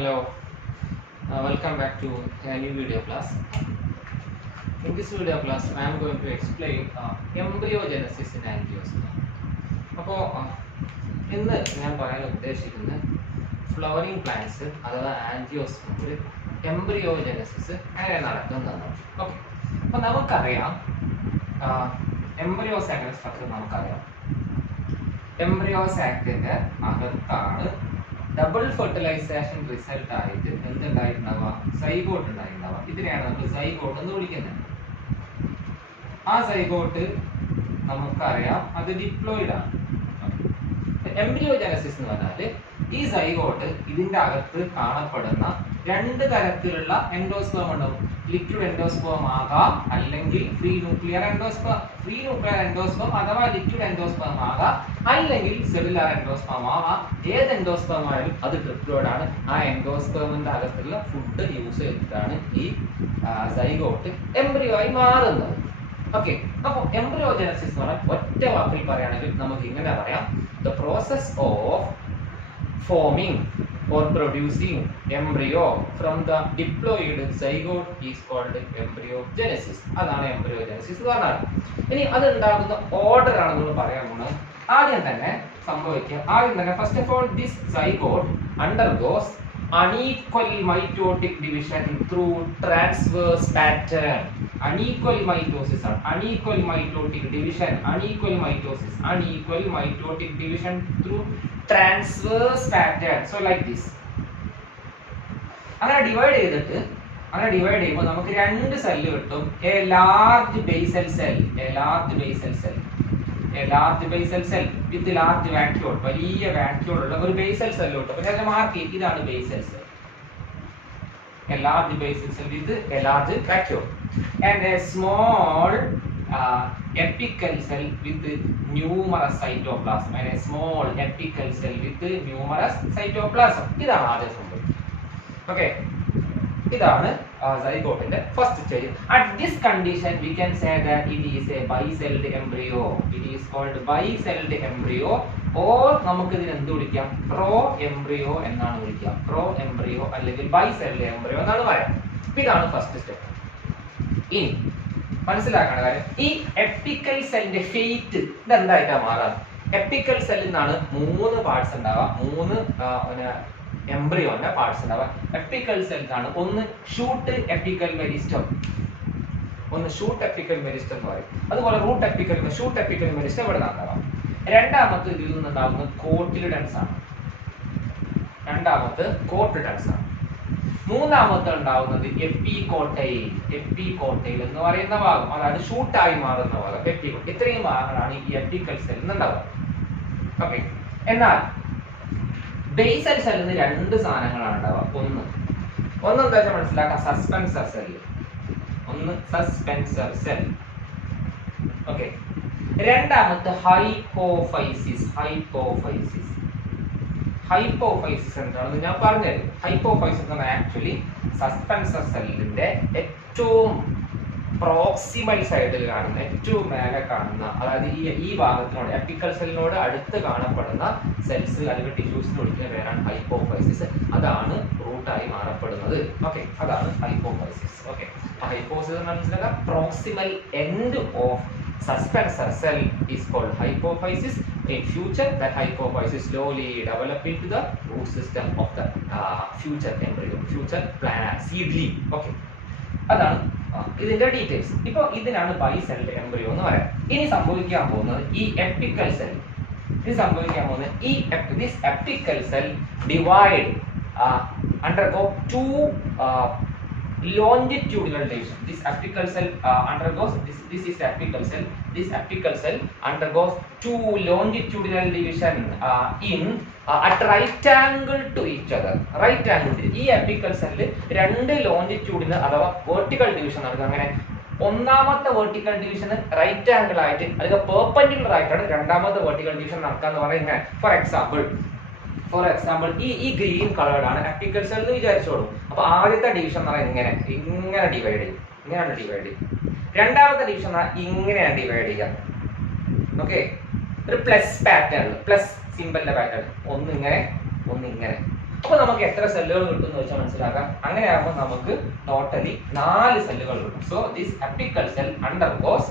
Hello, welcome back to a new video class. In this video class, I am going to explain embryogenesis in angiosperm. അപ്പോൾ ഇന്ന് ഞാൻ പറയാൻ ഉദ്ദേശിക്കുന്നത് flowering plants അഥവാ ആൻജിയോസ്പെർമിൽ എംബ്രിയോജനസിസ് എങ്ങനെ നടക്കുന്നതാണ്. ഓക്കെ, അപ്പോൾ നമുക്കറിയാം എംബ്രിയോസാക്കിന്റെ സ്ട്രക്ചർ നമുക്കറിയാം. എംബ്രിയോസാക്കിന്റെ അകത്താണ് ഡബിൾ ഫെർട്ടിലൈസേഷൻ റിസൾട്ട് ആയിട്ട് എന്തുണ്ടായിട്ടുണ്ടാവുക, സൈഗോട്ട് ഉണ്ടായിട്ടുണ്ടാവുക. ഇതിനെയാണ് നമ്മൾ സൈഗോട്ട് എന്ന് വിളിക്കുന്നത്. ആ സൈഗോട്ട് നമുക്കറിയാം അത് ഡിപ്ലോയിഡ് ആണ്. എംബ്രിയോജനസിസ് എന്ന് പറഞ്ഞാൽ ഈ സൈഗോട്ട് ഇതിന്റെ അകത്ത് കാണപ്പെടുന്ന രണ്ട് തരത്തിലുള്ള എൻഡോസ്പേം ഉണ്ടാവും. ലിക്വിഡ് എൻഡോസ്പേം ആകാം, അല്ലെങ്കിൽ ഫ്രീ ന്യൂക്ലിയർ എൻഡോസ്പേം അഥവാ ലിക്വിഡ് എൻഡോസ്പേം ആകാം, അല്ലെങ്കിൽ സെല്ലുലാർ എൻഡോസ്പേം ആകാം. ഏത് എൻഡോസ്പേം ആയാലും അത് ഡിപ്ലോയിഡ് ആണ്. ആ എൻഡോസ്പേമിന്റെ അകത്തുള്ള ഫുഡ് യൂസ് ചെയ്തിട്ടാണ് ഈ സൈഗോട്ട് എംബ്രിയോ ആയി മാറുന്നത്. ഓക്കെ, അപ്പോൾ എംബ്രിയോജനസിസ് എന്ന് പറഞ്ഞാൽ ഒറ്റ വാക്കിൽ പറയുകയാണെങ്കിൽ നമുക്ക് ഇങ്ങനെ പറയാം: the process of forming or producing embryo from the diploid zygote is called embryogenesis. അതാണ് embryogenesis എന്ന് പറഞ്ഞാൽ. ഇനി അത് ഉണ്ടാകുന്ന ഓർഡർ ആണ് നമ്മൾ പറയാൻ പോകുന്നത്. ആദ്യം തന്നെ first of all this zygote undergoes unequal mitotic division through transverse pattern. Unequal mitosis ആണ്. unequal mitotic division through transverse pattern. So like this. അങ്ങനെ ഡിവൈഡ് ചെയ്യുമ്പോൾ നമുക്ക് രണ്ട് സെല്ല് കിട്ടും. a large basal cell with large vacuole, വലിയ vacuole ഉള്ള ഒരു basal cell കിട്ടും. അപ്പോൾ ഞാൻ മാർക്ക് ചെയ്യും, ഇതാണ് basal cell. A large basal cell with a large vacuole and a small apical cell with numerous cytoplasm. ഇതാണ് ആദ്യം സംഭവം. ഓക്കെ, ഇതാണ് സൈഗോട്ടിന്റെ first stage. At this condition we can say that it is a bicelled embryo. It is called bicelled embryo, or നമുക്ക് ഇതിനെ എന്ത് വിളിക്കാം, pro embryo എന്നാണ് വിളിക്കുക. പ്രോ എംബ്രിയോ അല്ലെങ്കിൽ ബൈസെൽഡ് എംബ്രിയോ എന്നാണ് പറയാം. ഇതാണ് ഫസ്റ്റ് സ്റ്റെപ്പ്. ഇനി മനസ്സിലാക്കേണ്ട കാര്യം, ഈ എപ്പിക്കൽ സെല്ലിന്റെ ഫേറ്റ് ഇതെന്തായിട്ടാണ് മാറാറ്. എപ്പിക്കൽ സെല്ലിൽ നിന്നാണ് മൂന്ന് പാർട്സ് ഉണ്ടാവുക, മൂന്ന് എംബ്രിയോന്റെ പാർട്സ് ഉണ്ടാവുക. എപ്പിക്കൽ സെല്ലിലാണ് ഒന്ന് ഷൂട്ട് എപ്പിക്കൽ മെരിസ്റ്റം എന്ന് പറയും. അതുപോലെ ഷൂട്ട് എപ്പിക്കൽ മെരിസ്റ്റം ഇവിടെ ഉണ്ടാവാം. രണ്ടാമത്തെ ഇതിൽ നിന്നുണ്ടാവുന്നത് കോട്ടിലിഡൻസ് ആണ്. മൂന്നാമത്തെ ഉണ്ടാവുന്നത് എപ്പികോട്ടൈൽ എന്ന് പറയുന്ന ഭാഗം, അതായത് ഷൂട്ടായി മാറുന്ന ഭാഗം എപ്പികോട്ട്. ഇത്രയും ഭാഗങ്ങളാണ് ഈ എപ്പിക്കൽ സെല്ലിൽ നിന്നുണ്ടാവുക. ഓക്കെ, എന്നാൽ ബേസൽ സെല്ലിന് രണ്ട് സാധനങ്ങളാണ് ഉണ്ടാവുക. ഒന്ന് എന്താ വെച്ചാൽ മനസ്സിലാക്കാം, സസ്പെൻസർ സെൽ. ഓക്കെ, രണ്ടാമത്തെ ഹൈപ്പോഫൈസിസ് എന്താണെന്ന് ഞാൻ പറഞ്ഞുതരും. ഹൈപ്പോഫൈസിസ് ആണ് ആക്ച്വലി സസ്പെൻസർ സെല്ലിന്റെ ഏറ്റവും പ്രോക്സിമൽ സൈഡിൽ കാണുന്ന, ഏറ്റവും മേലെ കാണുന്ന, അതായത് ഈ ഭാഗത്തിനോട് എപ്പിക്കൽ സെല്ലിനോട് അടുത്ത് കാണപ്പെടുന്ന സെൽസ് അല്ലെങ്കിൽ ടിഷ്യൂസിന് വിളിക്കുന്ന പേരാണ് ഹൈപ്പോഫൈസിസ്. അതാണ് റൂട്ടായി മാറപ്പെടുന്നത്. ഓക്കെ, അതാണ് ഹൈപ്പോഫൈസിസ്. ഓക്കെ, ഹൈപ്പോഫൈസിസ് മനസ്സിലാക്കുക, proximal end of suspensor cell is called hypophysis. In future, that hypophysis slowly develop into the root system of the future embryo, future plant seedling. Okay, അതാണ് ഇതിന്റെ ഡീറ്റെയിൽസ്. ഇപ്പോൾ ഇതിനാണ് ബൈസെൽഡ് എംബ്രിയോ എന്ന് പറയാം. ഇനി സംഭവിക്കാൻ പോകുന്നത് ഈ epical cell, this apical cell divide undergo two longitudinal division. This apical cell undergoes two longitudinal division in at right angle to each other. ഈ apical cell രണ്ട് longitudinal അഥവാ vertical division നടക്കുക. അങ്ങനെ ഒന്നാമത്തെ vertical division റൈറ്റ് ആംഗിൾ ആയിട്ട് അല്ലെങ്കിൽ പെർപെൻഡിക്കുലർ ആയിട്ടാണ് രണ്ടാമത്തെ vertical division നടക്കാന്ന് പറയുന്നത്. ഫോർ എക്സാമ്പിൾ ഈ ഗ്രീൻ കളേർഡ് ആണ് എപ്പിക്കൽ സെൽ എന്ന് വിചാരിച്ചോളൂ. അപ്പൊ ആദ്യത്തെ ഡിവിഷൻ എന്ന് പറയുന്നത് ഇങ്ങനെ ഡിവൈഡ് ചെയ്യും. രണ്ടാമത്തെ ഡിവിഷൻ ഇങ്ങനെയാണ് ഡിവൈഡ് ചെയ്യുക. ഓക്കെ, ഒരു പ്ലസ് പാറ്റേൺ, പ്ലസ് സിമ്പലിന്റെ പാറ്റേൺ, ഒന്നിങ്ങനെ അപ്പോൾ നമുക്ക് എത്ര സെല്ലുകൾ കിട്ടുമെന്ന് വെച്ചാൽ മനസ്സിലാക്കാം. അങ്ങനെയാകുമ്പോൾ നമുക്ക് ടോട്ടലി 4 സെല്ലുകൾ കിട്ടും. So this apical cell undergoes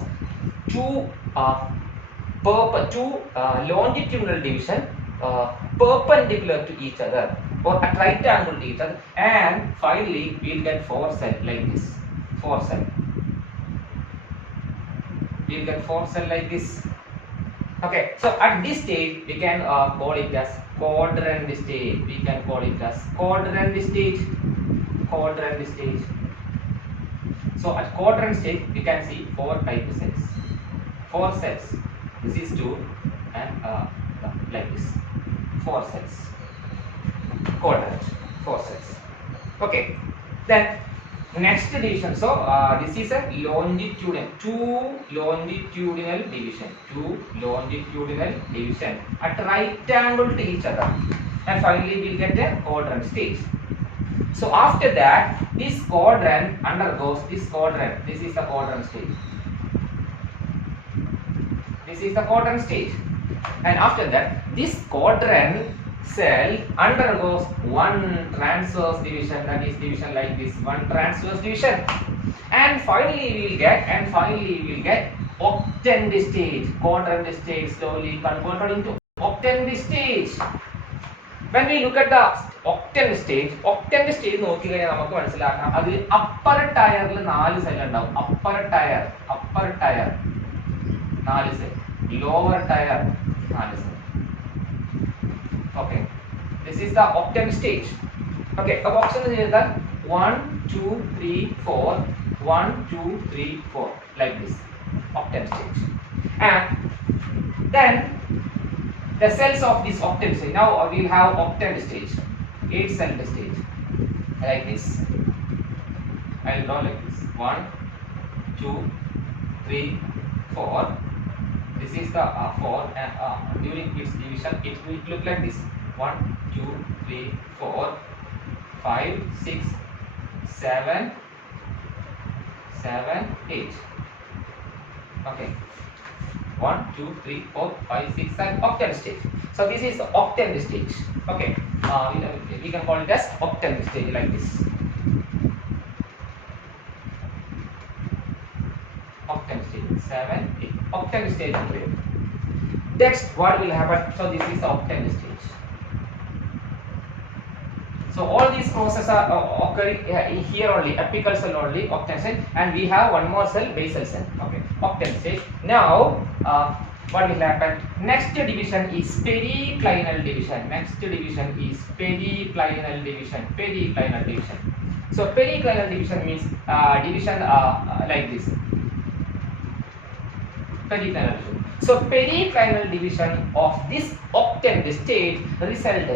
two longitudinal division perpendicular to each other or at right angle to each other, and finally we'll get 4 cell like this. 4 cell. We'll get 4 cell like this. Okay, so at this stage we can call it as quadrant stage. We can call it as quadrant stage. Quadrant stage. So at quadrant stage we can see 4 type cells. 4 cells. This is 2 and like this. 4 cells. Quadrant. 4 cells. Okay. Then next division. So this is a longitudinal. 2 longitudinal division. 2 longitudinal division at right angle to each other. And finally we'll get a quadrant stage. So after that, this quadrant undergoes this quadrant. This is the quadrant stage. This is the quadrant stage. And after that, this quadrant cell undergoes one transverse division, that is division like this, one transverse division. And finally we will get octant stage. Quadrant stage slowly converted into octant stage. When we look at the octant stage നോക്കിക്കഴിഞ്ഞാൽ നമുക്ക് മനസ്സിലാക്കാം അതിൽ upper tireൽ 4 സെൽ ഉണ്ടാവും. upper tire 4 cell, lower tire 4 cell. Okay, this is the octant stage. Okay, അപ്പോൾ ഓപ്ഷൻ ചെയ്താൽ 1 2 3 4 1 2 3 4 like this, octant stage. And then the cells of this octant stage. Now we will have octant stage, 8 cell stage like this. I will draw like this, 1 2 3 4. This is the 4, and during its division it will look like this, 1 2 3 4 5 6 7 8. Okay, 1 2 3 4 5 6 7 octant stage. So this is the octant stage. Okay, we can call it as octant stage like this. Octant stage 7 8. Octant stage. Next, what will happen? So this is the octant stage. So all these processes are occurring here only, apical cell only, octant cell, and we have one more cell, basal cell. Okay, octant stage. Now what will happen? Next division is periclinal division. Next division is periclinal division. Periclinal division. So periclinal division means division like this. Periclinal division. So periclinal division of this octant stage result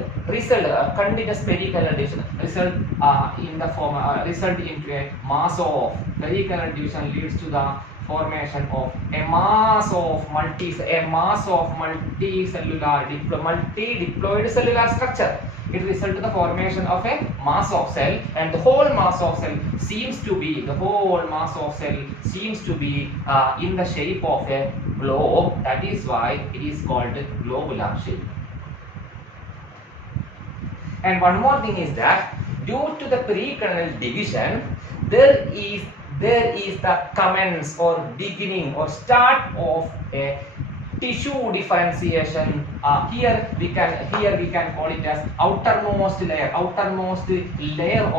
continuous periclinal division result in the form result into a mass of periclinal division leads to the formation of a mass of multicellular multi-diploid cellular structure. It results to the formation of a mass of cell, and the whole mass of cell seems to be in the shape of a globe. That is why it is called globular shape. And one more thing is that due to the periclinal division, there is the commence or beginning or start of a tissue differentiation. Here we can call it as outermost layer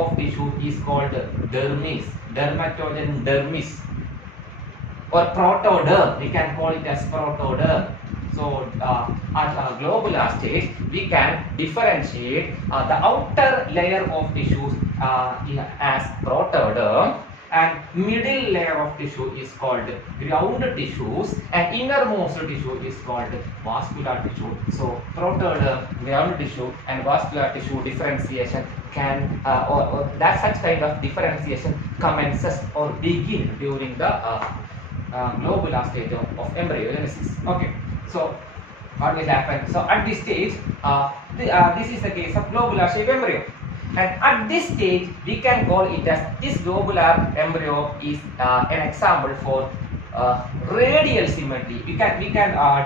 of tissue is called dermis, dermatogen dermis, or protoderm. We can call it as protoderm. So at globular stage we can differentiate the outer layer of tissues as protoderm, and middle layer of tissue is called ground tissues, and innermost tissue is called vascular tissue. So protoderm, ground tissue and vascular tissue differentiation can or that such kind of differentiation commences or begin during the globular stage of embryogenesis. Okay, so what will happen? So at this stage this is the case of globular shape embryo. And at this stage we can call it as this globular embryo is an example for radial symmetry. We can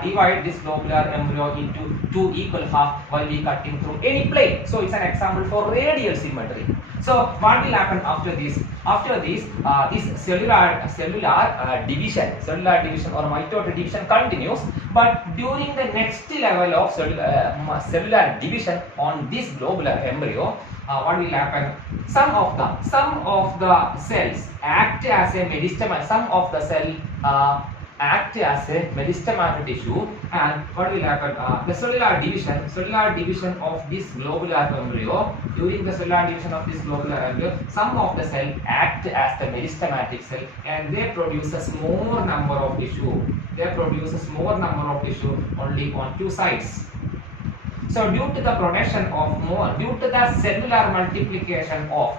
divide this globular embryo into two equal half while we cutting through any plane. So it's an example for radial symmetry. So what will happen after this? After this, this cellular division or mitotic division continues. But during the next level of cellular division on this globular embryo, what will happen? Some of the cells act as a meristematic. Some of the cell act as a meristematic tissue, and what will happen? The cellular division of this globular embryo. During the cellular division of this globular embryo, some of the cell act as the meristematic cell, and they produces more number of tissue. They produces more number of tissue only on two sides. So due to the production of due to the cellular multiplication of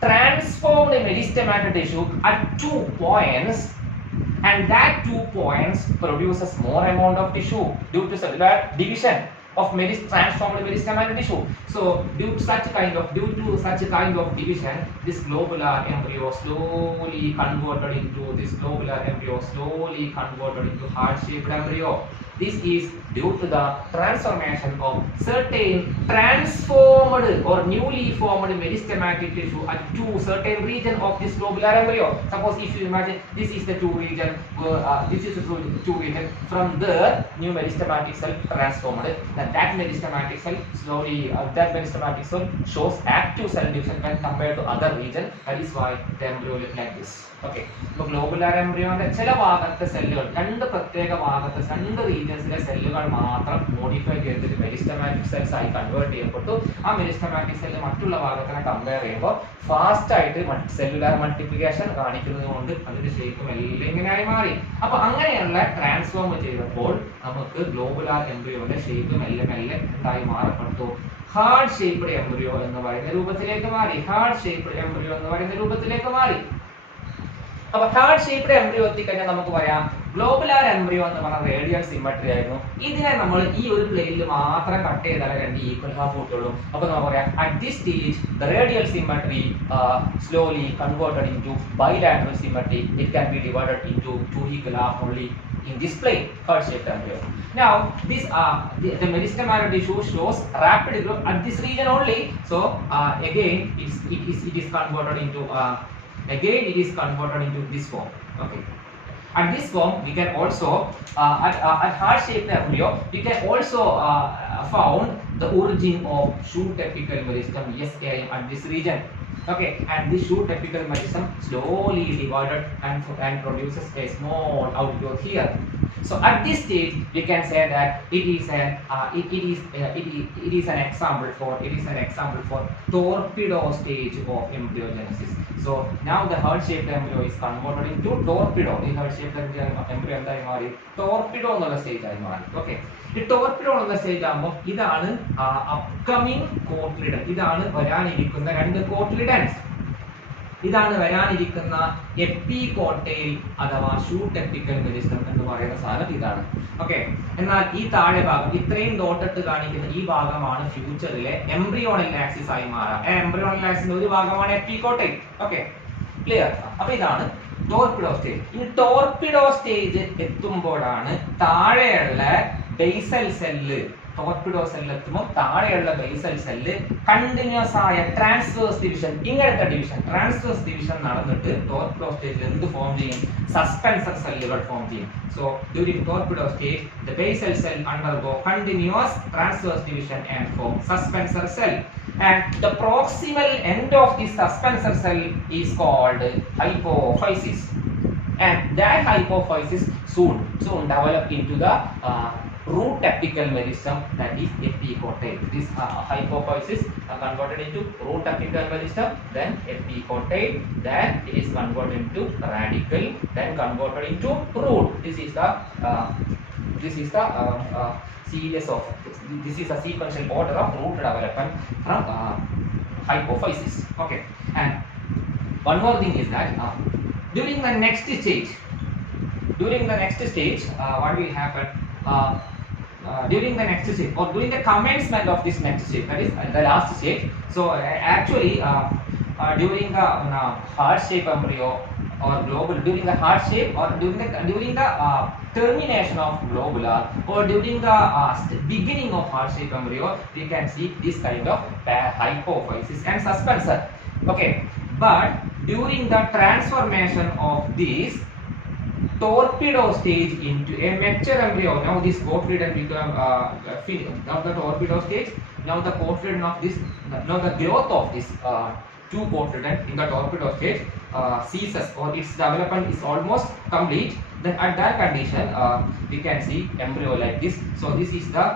transformed meristematic tissue at 2 points, and that 2 points produces more amount of tissue due to cellular division of transformed meristematic tissue. So due to such kind of division, this globular embryo slowly converted into heart-shaped embryo. This is due to the transformation of certain transformed or newly formed meristematic tissue at certain region of this globular embryo. Suppose if you imagine this is the two region, from the new meristematic cell transformed, then that meristematic cell shows active cell division when compared to other region. That is why the embryo looks like this. Okay. So globular embryo ചില ഭാഗത്തെ സെല്ലുകൾ രണ്ട് റീജിയൻസിലെ സെല്ലുകൾ മാത്രം മോഡിഫൈ ചെയ്തിട്ട് meristematic cells ആയി കൺവേർട്ട് ചെയ്യപ്പെട്ടു. ആ മെരിസ്റ്റമാറ്റിക് സെല്ല് മറ്റുള്ള ഭാഗത്തിനെ കമ്പയർ ചെയ്യുമ്പോൾ ഫാസ്റ്റ് ആയിട്ട് സെല്ലുലാർ മൾട്ടിപ്ലിക്കേഷൻ കാണിക്കുന്നത് കൊണ്ട് അതിന്റെ ഷേപ്പ് എല്ലാം ഇങ്ങനെയായി മാറി. അപ്പൊ അങ്ങനെയുള്ള ട്രാൻസ്ഫോം ചെയ്തപ്പോൾ നമുക്ക് ഗ്ലോബുലാർ എംബ്രിയോന്റെ ഷേപ്പ് മെല്ലെ എന്തായി മാറപ്പെട്ടു? ഹാർഡ് ഷേപ്ഡ് എംബ്രിയോ എന്ന് പറയുന്ന രൂപത്തിലേക്ക് മാറി. അപ്പൊ ഹാർഡ് ഷേപ്ഡ് എംബ്രിയോ എത്തിക്കഴിഞ്ഞാൽ നമുക്ക് പറയാം ഗ്ലോബുലാർ എംബ്രിയോ എന്ന് പറഞ്ഞ റേഡിയൽ സിമെട്രി ആയിരുന്നു. ഇതിനെ നമ്മൾ ഈ ഒരു പ്ലെയിനിൽ മാത്രം കട്ട് ചെയ്താൽ രണ്ട് ഈക്വൽ ഹാഫ് കിട്ടുള്ളൂ. അപ്പൊ നമുക്ക് പറയാം at this stage the radial symmetry slowly converted into bilateral symmetry. It can be divided into two equal half only in this plane, heart shaped embryo. Now this the meristematic tissue shows rapid growth at this region only. So again it is converted into this form. Okay. At this form we can also at heart shaped embryo we can also found the origin of shoot apical meristem at this region. Okay, and this shoot apical meristem slowly divided and produces a small outgrowth here. So at this stage we can say that it is an example for torpedo stage of embryogenesis. So now the heart shaped embryo is converted into torpedo. The heart shaped embryo എന്തായി മാറി? ടോർപിഡോ എന്നുള്ള സ്റ്റേജ് ആയി മാറി. ഓക്കെ, ഈ ടോർപിഡോ എന്നുള്ള സ്റ്റേജ് ആകുമ്പോൾ ഇതാണ് upcoming cotyledon. ഇതാണ് വരാനിരിക്കുന്ന രണ്ട് കോട്ട്ലിഡൻസ്. ഇതാണ് വരാനിരിക്കുന്ന എപ്പികോട്ടൈൽ അഥവാ ഷൂട്ട് എപ്പിക്കൽ മെരിസ്റ്റം എന്ന് പറയുന്ന സാധനം ഇതാണ്. ഓക്കെ, എന്നാൽ ഈ താഴെ ഭാഗം ഇത്രയും ഡോട്ടിട്ട് കാണിക്കുന്ന ഈ ഭാഗമാണ് ഫ്യൂച്ചറിലെ എംബ്രിയോണൽ ആക്സിസ് ആയി മാറുക. എംബ്രിയോണൽ ആക്സിന്റെ ഒരു ഭാഗമാണ് എപ്പികോട്ടൈൽ. Okay, clear? അപ്പൊ ഇതാണ് ടോർപിഡോ സ്റ്റേജ്. ഈ ടോർപിഡോ സ്റ്റേജ് എത്തുമ്പോഴാണ് താഴെയുള്ള ബേസൽ സെല്ല് ടോർപിഡോ സെല്ല് എത്തുമ്പോൾ താഴെയുള്ള ബേസൽ സെല്ല് കണ്ടിന്യൂസ് ആയ ട്രാൻസ്വേഴ്സ് ഡിവിഷൻ, ഇങ്ങനത്തെ ട്രാൻസ്വേഴ്സ് ഡിവിഷൻ നടന്നിട്ട് ടോർപിഡോ സ്റ്റേജിൽ എന്ത് ഫോം ചെയ്യും? സസ്പെൻസർ സെല്ലുകൾ ഫോം ചെയ്യും. So during torpedo stage the basal cell undergo continuous transverse division and form suspensor cell. And the proximal end of this suspensor cell is called hypophysis, and that hypophysis soon develop into the root apical meristem, that is epicotyl. This hypophysis converted into root apical meristem, then epicotyl, then it is converted into radicle, then converted into root. This is the sequential order of root development from hypophysis. Okay, and one more thing is that during the next stage, what will happen? During the next stage or during the commencement of this next stage, that is the last stage. So actually during the heart shape embryo, or global during the heart shape or during the termination of globular or during the beginning of heart shape embryo, we can see this kind of hypophysis and suspensor. Okay, but during the transformation of this torpedo stage into a mature embryo, now this cotyledon become now the torpedo stage, now the cotyledon of this, now the growth of this two cotyledon in the torpedo stage ceases or its development is almost complete. Then at that condition we can see embryo like this. So this is the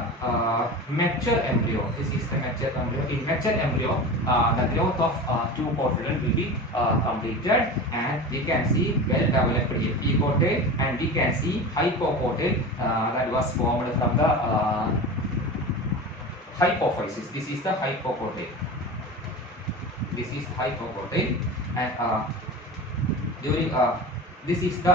mature embryo. This is the mature embryo. In mature embryo the growth of two cotyledon will be completed, and we can see well developed epicotyle, and we can see hypocotyle that was formed from the hypophysis. This is the hypocotyle. This is hypocotyle, and during this is the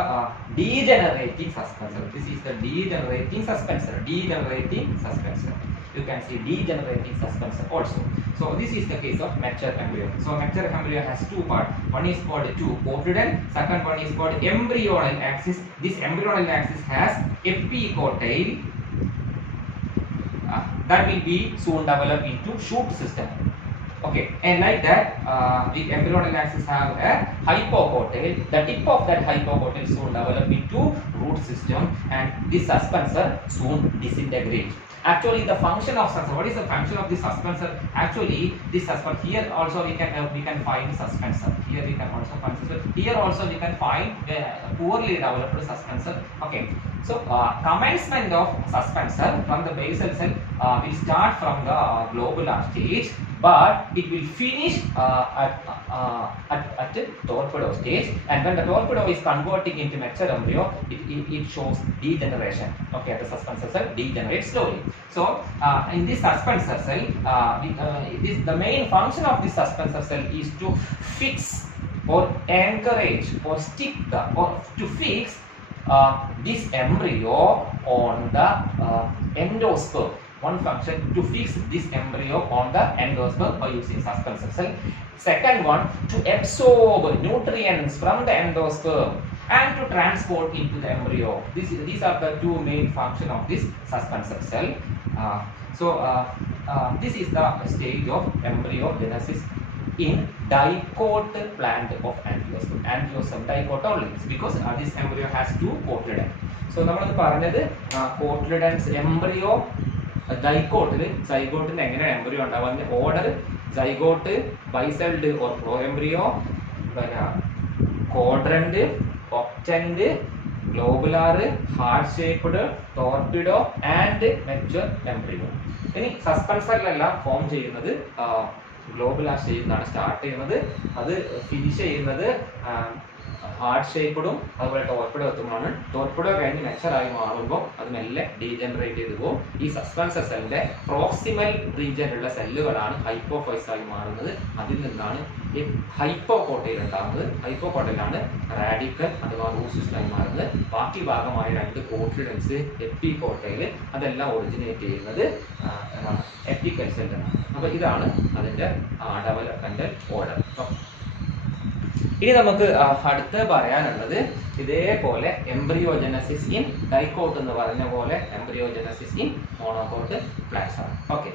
degenerating suspensor. This is the degenerating suspensor. Degenerating suspensor. You can see degenerating suspensor also. So this is the case of mature embryo. So mature embryo has two parts. One is called two cotyledon. Second one is called embryonal axis. This embryonal axis has epicotyle that will be soon developed into shoot system. Okay, and like that the embryonal axis have a hypocotyle. The tip of that hypocotyle soon develop into root system, and this suspensor soon disintegrates. Actually the function of suspensor, what is the function of this suspensor? Actually this suspensor, here also we can find suspensor. Here we can also find suspensor. Here also we can find poorly developed suspensor. Okay, so commencement of suspensor from the basal cell will start from the globular stage, but it will finish at torpedo stage, and when the torpedo is converting into mature embryo, it shows degeneration. Okay, the suspensor cell degenerates slowly. So in this suspensor cell, the main function of this suspensor cell is to fix or encourage or stick the or to fix this embryo on the endosperm. One function to fix this embryo on the endosperm by using suspensor cell. Second one, to absorb nutrients from the endosperm and to transport into the embryo. These are the two main functions of this suspensor cell. This is the stage of embryogenesis in dicot plant of angiosperm. Angiosperm dicot only because this embryo has two cotyledon. So നമ്മൾ പറഞ്ഞത് cotyledons embryo ഡൈക്കോട്ടിൽ സൈഗോട്ടിന് എങ്ങനെ embryo ഉണ്ടാവുക, order zygote, bicelled or proembryo, പിന്നെ quadrant, octant, globular, heart shaped, torpedo and mature embryo. ഇനി സസ്പെൻസറിലെല്ലാം ഫോം ചെയ്യുന്നത് ഗ്ലോബുലാർ സ്റ്റേജിൽ നിന്നാണ് സ്റ്റാർട്ട് ചെയ്യുന്നത്. അത് ഫിനിഷ് ചെയ്യുന്നത് ഹാർട്ട് ഷേപ്പഡും അതുപോലെ ടോർപിഡോ എത്തുമ്പോഴാണ്. ടോർപിഡോ കഴിഞ്ഞ് മെച്ചറായി മാറുമ്പോൾ അത് മെല്ലെ ഡീജനറേറ്റ് ചെയ്ത് പോകും. ഈ സസ്പെൻസർ സെല്ലിന്റെ പ്രോക്സിമൽ റീജിയനിലുള്ള സെല്ലുകളാണ് ഹൈപ്പോഫൈസ് ആയി മാറുന്നത്. അതിൽ നിന്നാണ് ഈ ഹൈപ്പോകോട്ടയിൽ ഉണ്ടാകുന്നത്. ഹൈപ്പോകോട്ടയിലാണ് റാഡിക്കൽ അഥവാ റൂട്ട് സിസ്റ്റമായി മാറുന്നത്. ബാക്കി ഭാഗമായ രണ്ട് കോട്ടിഡൻസ് എപ്പികോട്ടയിൽ അതെല്ലാം ഒറിജിനേറ്റ് ചെയ്യുന്നത് എപ്പിക്കൽ സെല്ലാണ്. അപ്പോൾ ഇതാണ് അതിൻ്റെ ഡെവലപ്മെന്റൽ ഓർഡർ. ഇനി നമുക്ക് അടുത്ത് പറയാനുള്ളത് ഇതേപോലെ എംബ്രിയോജനസിസ് ഇൻ ഡൈക്കോട്ട് എന്ന് പറഞ്ഞ പോലെ എംബ്രിയോജനസിസ് ഇൻ മോണോകോട്ട് പ്ലാന്റ്സ് ആണ്. ഓക്കെ.